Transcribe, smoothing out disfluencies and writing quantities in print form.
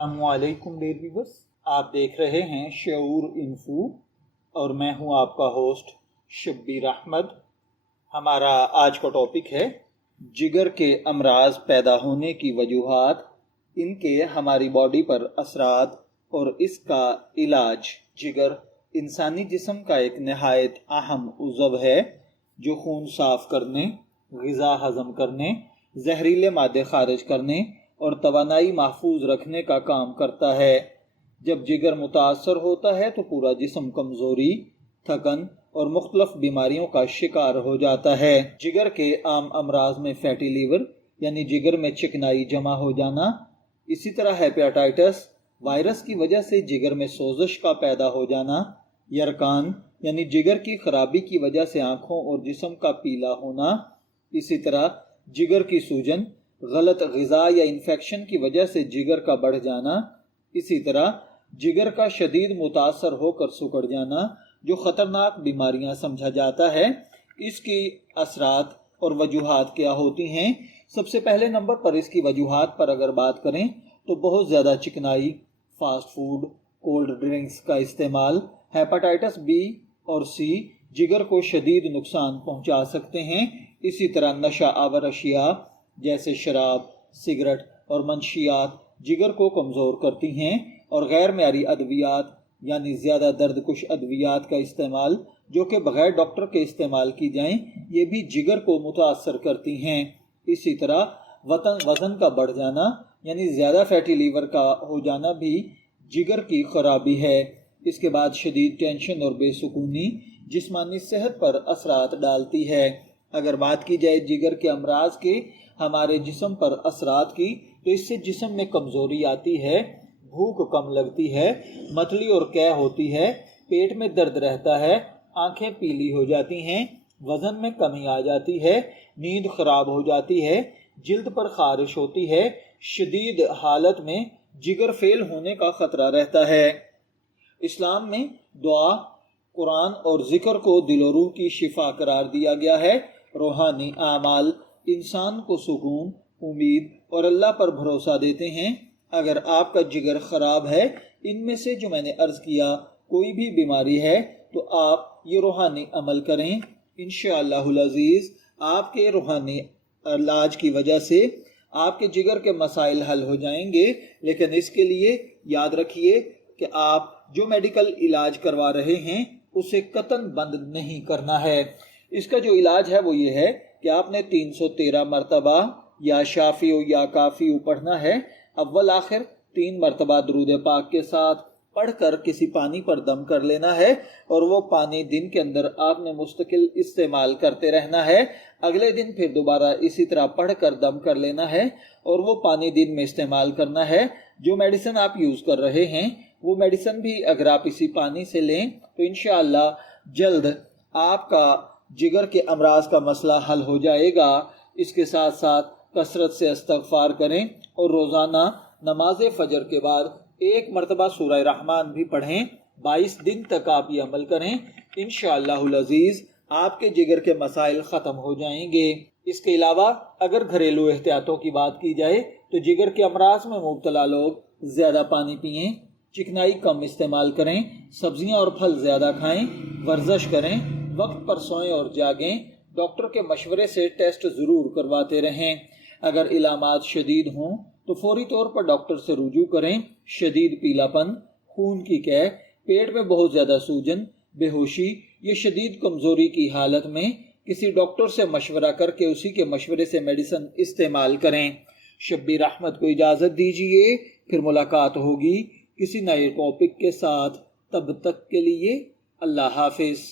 السلام علیکم dear viewers, آپ دیکھ رہے ہیں شعور انفو اور میں ہوں آپ کا ہوسٹ شبیر احمد۔ ہمارا آج کا ٹاپک ہے جگر کے امراض پیدا ہونے کی وجوہات، ان کے ہماری باڈی پر اثرات اور اس کا علاج۔ جگر انسانی جسم کا ایک نہایت اہم عضو ہے جو خون صاف کرنے، غذا ہضم کرنے، زہریلے مادے خارج کرنے اور توانائی محفوظ رکھنے کا کام کرتا ہے۔ جب جگر متاثر ہوتا ہے تو پورا جسم کمزوری، تھکن اور مختلف بیماریوں کا شکار ہو جاتا ہے۔ جگر کے عام امراض میں فیٹی لیور یعنی جگر میں چکنائی جمع ہو جانا، اسی طرح ہیپاٹائٹس وائرس کی وجہ سے جگر میں سوزش کا پیدا ہو جانا، یرکان یعنی جگر کی خرابی کی وجہ سے آنکھوں اور جسم کا پیلا ہونا، اسی طرح جگر کی سوجن، غلط غذا یا انفیکشن کی وجہ سے جگر کا بڑھ جانا، اسی طرح جگر کا شدید متاثر ہو کر سکڑ جانا جو خطرناک بیماریاں سمجھا جاتا ہے۔ اس کی اثرات اور وجوہات کیا ہوتی ہیں؟ سب سے پہلے نمبر پر اس کی وجوہات پر اگر بات کریں تو بہت زیادہ چکنائی، فاسٹ فوڈ، کولڈ ڈرنکس کا استعمال، ہیپاٹائٹس بی اور سی جگر کو شدید نقصان پہنچا سکتے ہیں۔ اسی طرح نشہ آور اشیاء جیسے شراب، سگریٹ اور منشیات جگر کو کمزور کرتی ہیں، اور غیر معیاری ادویات یعنی زیادہ درد کش ادویات کا استعمال جو کہ بغیر ڈاکٹر کے استعمال کی جائیں، یہ بھی جگر کو متاثر کرتی ہیں۔ اسی طرح وزن کا بڑھ جانا یعنی زیادہ فیٹی لیور کا ہو جانا بھی جگر کی خرابی ہے۔ اس کے بعد شدید ٹینشن اور بے سکونی جسمانی صحت پر اثرات ڈالتی ہے۔ اگر بات کی جائے جگر کے امراض کے ہمارے جسم پر اثرات کی تو اس سے جسم میں کمزوری آتی ہے، بھوک کم لگتی ہے، متلی اور قے ہوتی ہے، پیٹ میں درد رہتا ہے، آنکھیں پیلی ہو جاتی ہیں، وزن میں کمی آ جاتی ہے، نیند خراب ہو جاتی ہے، جلد پر خارش ہوتی ہے، شدید حالت میں جگر فیل ہونے کا خطرہ رہتا ہے۔ اسلام میں دعا، قرآن اور ذکر کو دل و روح کی شفا قرار دیا گیا ہے۔ روحانی اعمال انسان کو سکون، امید اور اللہ پر بھروسہ دیتے ہیں۔ اگر آپ کا جگر خراب ہے، ان میں سے جو میں نے عرض کیا کوئی بھی بیماری ہے، تو آپ یہ روحانی عمل کریں، انشاءاللہ العزیز آپ کے روحانی علاج کی وجہ سے آپ کے جگر کے مسائل حل ہو جائیں گے۔ لیکن اس کے لیے یاد رکھیے کہ آپ جو میڈیکل علاج کروا رہے ہیں اسے قطعاً بند نہیں کرنا ہے۔ اس کا جو علاج ہے وہ یہ ہے کہ آپ نے 313 مرتبہ یا شافی و یا کافی پڑھنا ہے، اول آخر 3 مرتبہ درود پاک کے ساتھ پڑھ کر کسی پانی پر دم کر لینا ہے، اور وہ پانی دن کے اندر آپ نے مستقل استعمال کرتے رہنا ہے۔ اگلے دن پھر دوبارہ اسی طرح پڑھ کر دم کر لینا ہے، اور وہ پانی دن میں استعمال کرنا ہے۔ جو میڈیسن آپ یوز کر رہے ہیں وہ میڈیسن بھی اگر آپ اسی پانی سے لیں تو انشاءاللہ جلد آپ کا جگر کے امراض کا مسئلہ حل ہو جائے گا۔ اس کے ساتھ ساتھ کثرت سے استغفار کریں اور روزانہ نماز فجر کے بعد 1 مرتبہ سورہ رحمان بھی پڑھیں۔ 22 دن تک آپ یہ عمل کریں، انشاءاللہ العزیز آپ کے جگر کے مسائل ختم ہو جائیں گے۔ اس کے علاوہ اگر گھریلو احتیاطوں کی بات کی جائے تو جگر کے امراض میں مبتلا لوگ زیادہ پانی پئیں، چکنائی کم استعمال کریں، سبزیاں اور پھل زیادہ کھائیں، ورزش کریں، وقت پر سوئیں اور جاگیں، ڈاکٹر کے مشورے سے ٹیسٹ ضرور کرواتے رہیں۔ اگر علامات شدید ہوں تو فوری طور پر ڈاکٹر سے رجوع کریں۔ شدید پیلا پن، خون کی قے، پیٹ میں بہت زیادہ سوجن، بے ہوشی یا شدید کمزوری کی حالت میں کسی ڈاکٹر سے مشورہ کر کے اسی کے مشورے سے میڈیسن استعمال کریں۔ شبیر احمد کو اجازت دیجیے، پھر ملاقات ہوگی کسی نئے ٹاپک کے ساتھ۔ تب تک کے لیے اللہ حافظ۔